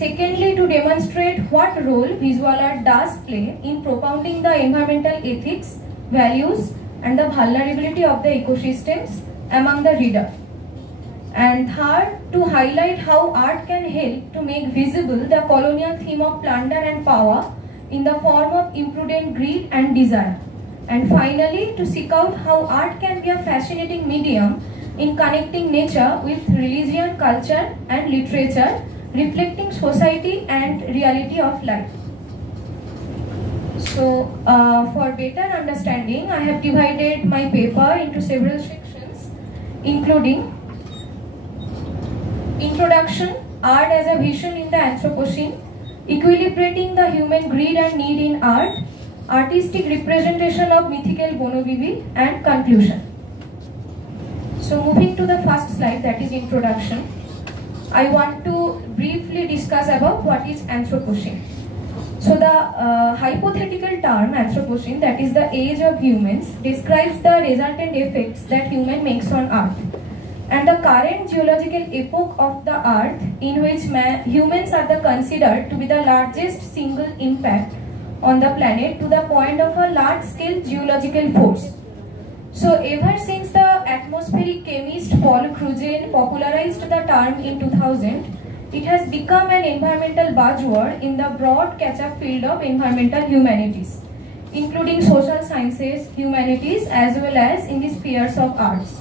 Secondly, to demonstrate what role visual art does play in propounding the environmental ethics, values, and the vulnerability of the ecosystems among the reader. And third, to highlight how art can help to make visible the colonial theme of plunder and power in the form of imprudent greed and desire. And finally, to seek out how art can be a fascinating medium in connecting nature with religion, culture, and literature, reflecting society and reality of life. So, for better understanding, I have divided my paper into several sections, including Introduction, Art as a Vision in the Anthropocene, Equilibrating the Human Greed and Need in Art, Artistic Representation of Mythical Bonobibi, and Conclusion. So moving to the first slide, that is Introduction, I want to briefly discuss about what is Anthropocene. So the hypothetical term Anthropocene, that is the age of humans, describes the resultant effects that human makes on Earth, and the current geological epoch of the Earth in which humans are considered to be the largest single impact on the planet to the point of a large-scale geological force. So ever since the atmospheric chemist Paul Crugen popularized the term in 2000, it has become an environmental buzzword in the broad catch-up field of environmental humanities, including social sciences, humanities, as well as in the spheres of arts.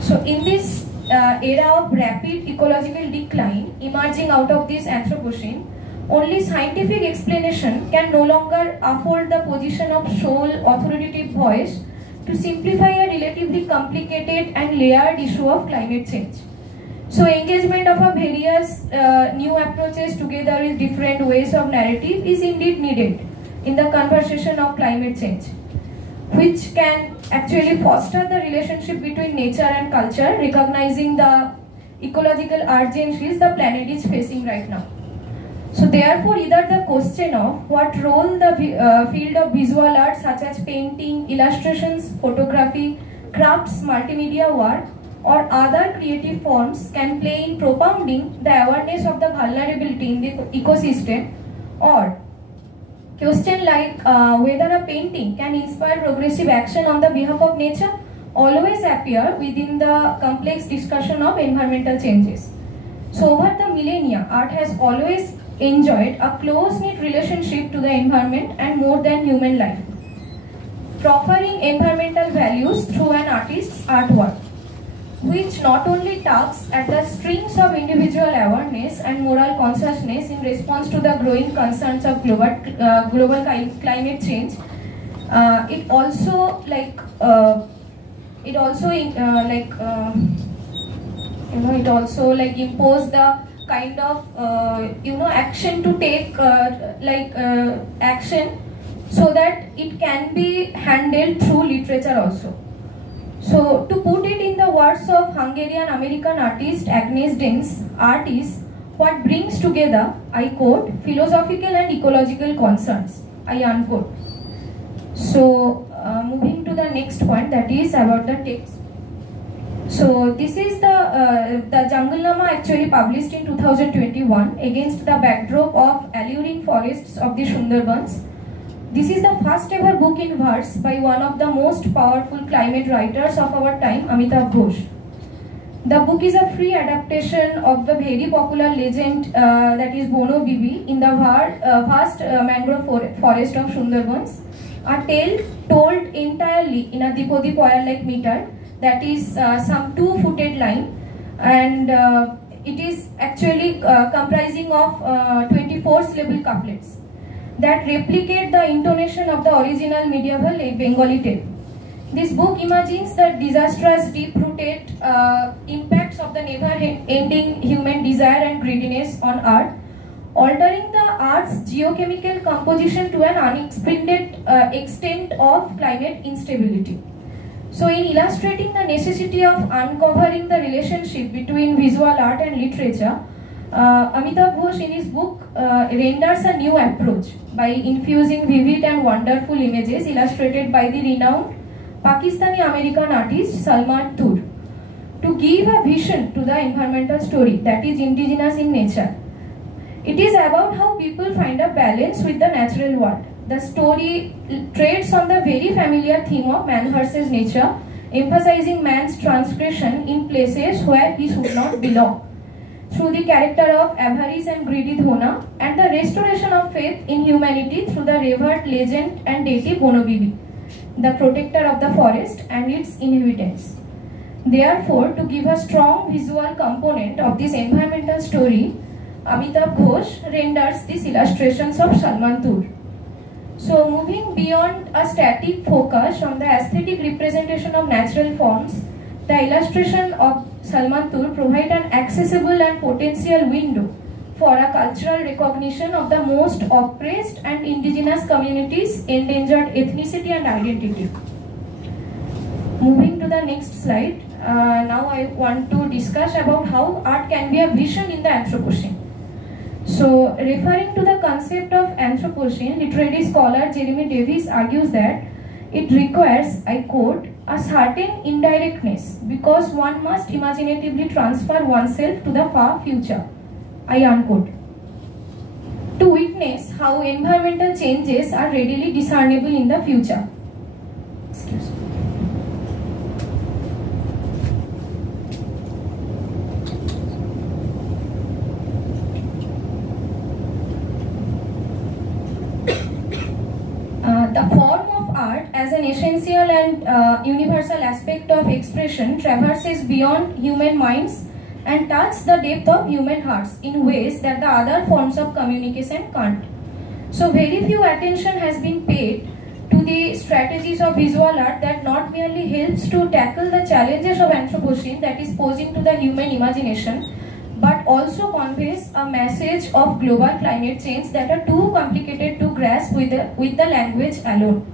So in this era of rapid ecological decline emerging out of this Anthropocene, only scientific explanation can no longer afford the position of sole authoritative voice to simplify a relatively complicated and layered issue of climate change. So engagement of a various new approaches together with different ways of narrative is indeed needed in the conversation of climate change, which can actually foster the relationship between nature and culture, recognizing the ecological urgencies the planet is facing right now. So therefore, either the question of what role the field of visual art such as painting, illustrations, photography, crafts, multimedia work, or other creative forms can play in propounding the awareness of the vulnerability in the ecosystem, or question like whether a painting can inspire progressive action on the behalf of nature always appear within the complex discussion of environmental changes. So over the millennia, art has always enjoyed a close-knit relationship to the environment and more than human life, proffering environmental values through an artist's artwork, which not only tugs at the strings of individual awareness and moral consciousness in response to the growing concerns of global climate change, it also impose the kind of action to take action so that it can be handled through literature also. So to put it in the words of Hungarian-American artist Agnes Dens, art is what brings together, I quote, philosophical and ecological concerns, I unquote. So moving to the next point, that is about the text. So this is the Jungle-Nama actually published in 2021 against the backdrop of alluring forests of the Sundarbans. This is the first ever book in verse by one of the most powerful climate writers of our time, Amitav Ghosh. The book is a free adaptation of the very popular legend that is Bono Bibi in the vast mangrove forest of Sundarbans, a tale told entirely in a Dipodi poem-like meter, that is some 2-footed line, and it is actually comprising of 24 syllable couplets that replicate the intonation of the original medieval Bengali tale. This book imagines the disastrous, deep-rooted impacts of the never-ending human desire and greediness on Earth, altering the Earth's geochemical composition to an unexpected extent of climate instability. So in illustrating the necessity of uncovering the relationship between visual art and literature, Amitav Ghosh in his book renders a new approach by infusing vivid and wonderful images illustrated by the renowned Pakistani-American artist Salman Tur to give a vision to the environmental story that is indigenous in nature, It is about how people find a balance with the natural world. The story treads on the very familiar theme of man versus nature, emphasizing man's transgression in places where he should not belong, through the character of avarice and greedy Dhona, and the restoration of faith in humanity through the revered legend and deity Bonobibi, the protector of the forest and its inhabitants. Therefore, to give a strong visual component of this environmental story, Amitav Ghosh renders these illustrations of Salmantur. So, moving beyond a static focus on the aesthetic representation of natural forms, the illustration of Salmantur provide an accessible and potential window for a cultural recognition of the most oppressed and indigenous communities' endangered ethnicity and identity. Moving to the next slide, now I want to discuss about how art can be a vision in the Anthropocene. So, referring to the concept of Anthropocene, literary scholar Jeremy Davis argues that it requires, I quote, a certain indirectness because one must imaginatively transfer oneself to the far future, I unquote, to witness how environmental changes are readily discernible in the future. Excuse me. The form of art as an essential and universal aspect of expression traverses beyond human minds and touches the depth of human hearts in ways that the other forms of communication can't. So very few attention has been paid to the strategies of visual art that not merely helps to tackle the challenges of Anthropocene that is posing to the human imagination, but also conveys a message of global climate change that are too complicated to grasp with the language alone.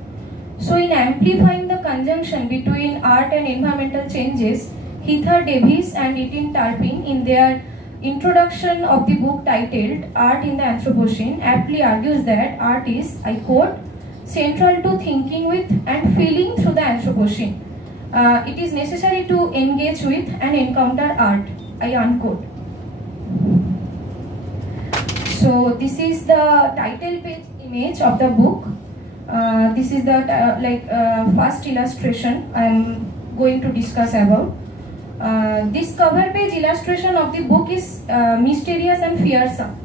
So in amplifying the conjunction between art and environmental changes, Heather Davis and Etienne Turpin in their introduction of the book titled Art in the Anthropocene aptly argues that art is, I quote, central to thinking with and feeling through the Anthropocene. It is necessary to engage with and encounter art, I unquote. So this is the title page image of the book. This is the first illustration I am going to discuss about. This cover page illustration of the book is mysterious and fearsome,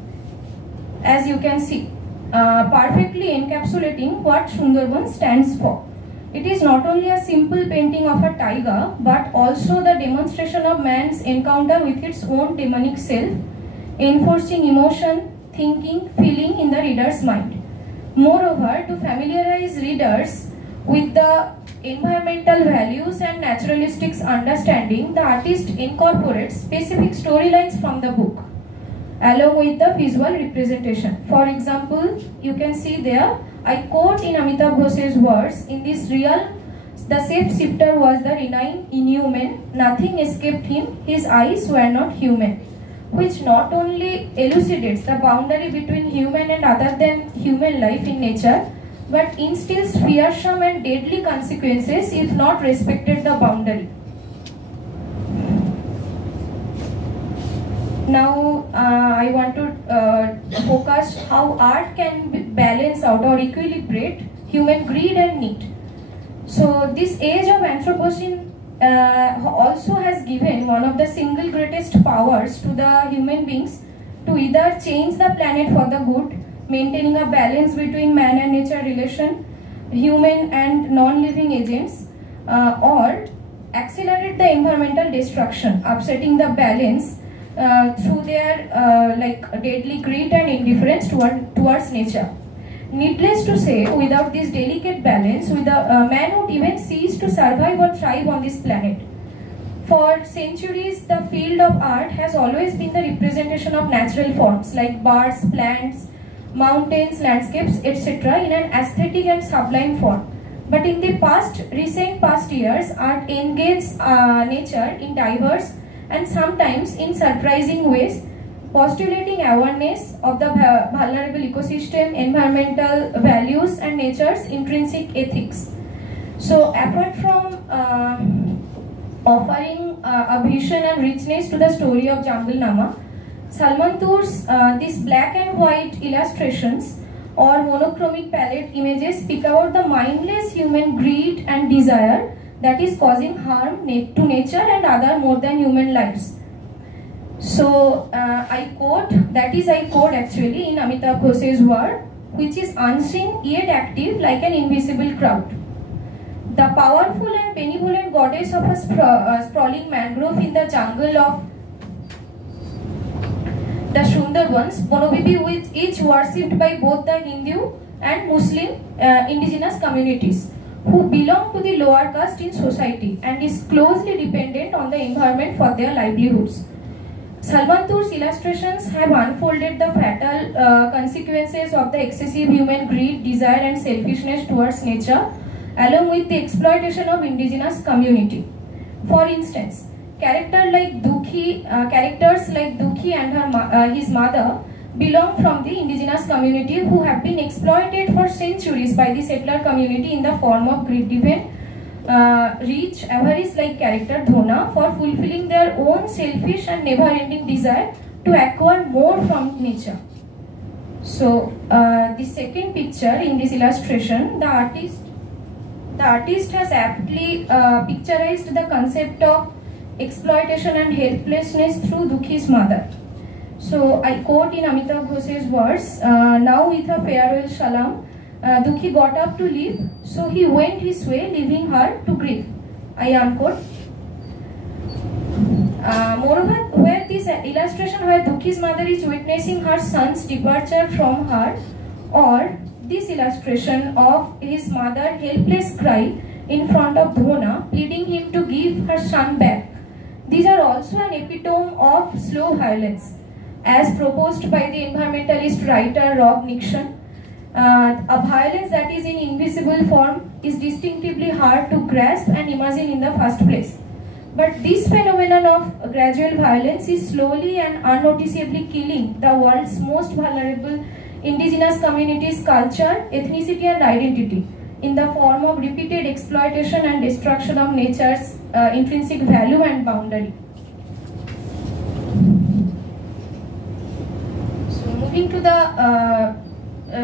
as you can see, perfectly encapsulating what Sundarban stands for. It is not only a simple painting of a tiger, but also the demonstration of man's encounter with its own demonic self, enforcing emotion, thinking, feeling in the reader's mind. Moreover, to familiarize readers with the environmental values and naturalistic understanding, the artist incorporates specific storylines from the book along with the visual representation. For example, you can see there, I quote in Amitav Ghosh's words, in this real, the shapeshifter was the renowned inhuman, nothing escaped him, his eyes were not human, which not only elucidates the boundary between human and other than human life in nature, but instills fearsome and deadly consequences if not respected the boundary. Now, I want to focus how art can balance out or equilibrate human greed and need. So, this age of Anthropocene also has given one of the single greatest powers to the human beings to either change the planet for the good, maintaining a balance between man and nature relation, human and non-living agents, or accelerate the environmental destruction, upsetting the balance through their deadly greed and indifference towards nature. Needless to say, without this delicate balance, man would even cease to survive or thrive on this planet. For centuries, the field of art has always been the representation of natural forms like birds, plants, mountains, landscapes, etc. in an aesthetic and sublime form. But in the recent past years, art engages nature in diverse and sometimes in surprising ways, postulating awareness of the vulnerable ecosystem, environmental values and nature's intrinsic ethics. So apart from offering a vision and richness to the story of Jungle Nama, Salmantur's this black white illustrations or monochromic palette images speak about the mindless human greed and desire that is causing harm to nature and other more than human lives. So I quote actually in Amitav Ghosh's work, which is unseen yet active like an invisible crowd. The powerful and benevolent goddess of a sprawling mangrove in the jungle of the Sundarbans, Bonobibi, which is worshipped by both the Hindu and Muslim indigenous communities who belong to the lower caste in society and is closely dependent on the environment for their livelihoods. Salvantur's illustrations have unfolded the fatal consequences of the excessive human greed, desire and selfishness towards nature, along with the exploitation of indigenous community. For instance, characters like Dukhi and his mother belong from the indigenous community who have been exploited for centuries by the settler community in the form of greed-driven, rich, avarice-like character Dhona for fulfilling their own selfish and never-ending desire to acquire more from nature. So, the second picture in this illustration, the artist has aptly picturized the concept of exploitation and helplessness through Dukhi's mother. So I quote in Amitav Ghosh's words, now with a farewell salam, Dukhi got up to leave, so he went his way, leaving her to grieve. I unquote. Moreover, where this illustration where Dukhi's mother is witnessing her son's departure from her, or this illustration of his mother helpless cry in front of Dhona, pleading him to give her son back. These are also an epitome of slow violence, as proposed by the environmentalist writer Rob Nixon. A violence that is in invisible form is distinctively hard to grasp and imagine in the first place. But this phenomenon of gradual violence is slowly and unnoticeably killing the world's most vulnerable indigenous communities' culture, ethnicity and identity in the form of repeated exploitation and destruction of nature's intrinsic value and boundary. So moving to the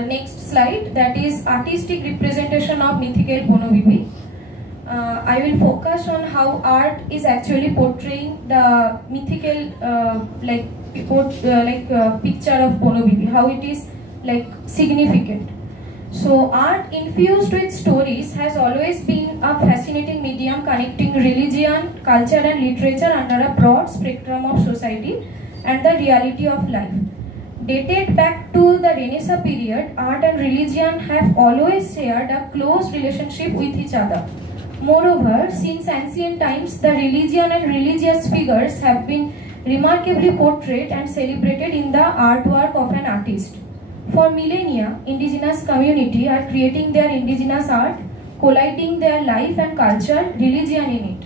next slide, that is artistic representation of mythical Bonobibi. I will focus on how art is actually portraying the mythical picture of Bonobibi, how it is significant. So art infused with stories has always been a fascinating medium connecting religion, culture and literature under a broad spectrum of society and the reality of life. Dated back to the Renaissance period, art and religion have always shared a close relationship with each other. Moreover, since ancient times, the religion and religious figures have been remarkably portrayed and celebrated in the artwork of an artist. For millennia, indigenous community are creating their indigenous art, colliding their life and culture, religion in it.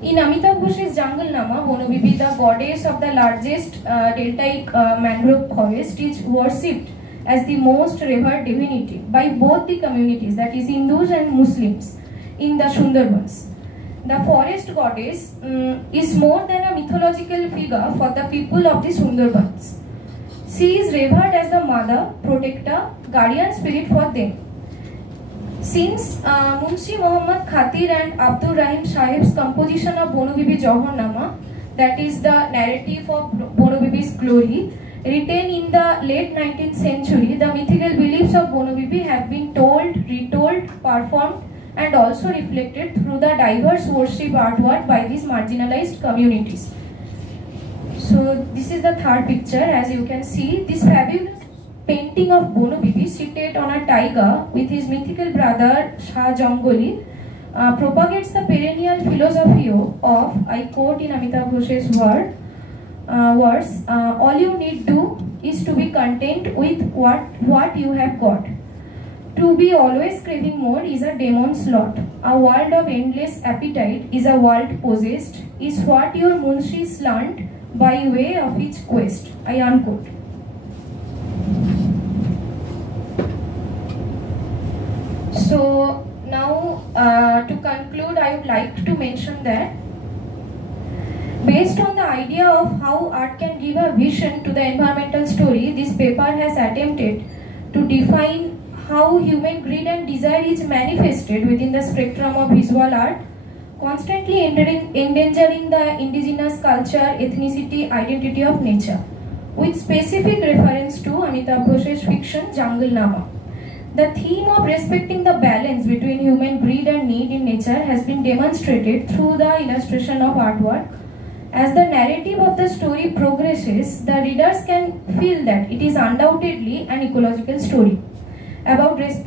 In Amitav Ghosh's Jungle Nama, Bonobibi, the goddess of the largest deltaic mangrove forest, is worshipped as the most revered divinity by both the communities, that is Hindus and Muslims, in the Sundarbans. The forest goddess is more than a mythological figure for the people of the Sundarbans. She is revered as the mother, protector, guardian spirit for them. Since Munshi Muhammad Khatir and Abdur Rahim Sahib's composition of Bonobibi Johornama, that is the narrative of Bonobibi's glory, written in the late 19th century, the mythical beliefs of Bonobibi have been told, retold, performed and also reflected through the diverse worship artwork by these marginalized communities. So this is the third picture. As you can see, this fabulous painting of Bonobibi seated on a taiga with his mythical brother Shah Jangoli propagates the perennial philosophy of, I quote in Amitav Ghosh's words, all you need do is to be content with what you have got. To be always craving more is a demon's lot. A world of endless appetite is a world possessed, is what your munshis learned by way of each quest. I unquote. So now to conclude, I would like to mention that based on the idea of how art can give a vision to the environmental story, this paper has to define how human greed and desire is manifested within the spectrum of visual art, constantly endangering the indigenous culture, ethnicity, identity of nature, with specific reference to Amitav Ghosh's fiction Jungle Nama. The theme of respecting the balance between human greed and need in nature has been demonstrated through the illustration of artwork. As the narrative of the story progresses, the readers can feel that it is undoubtedly an ecological story about respect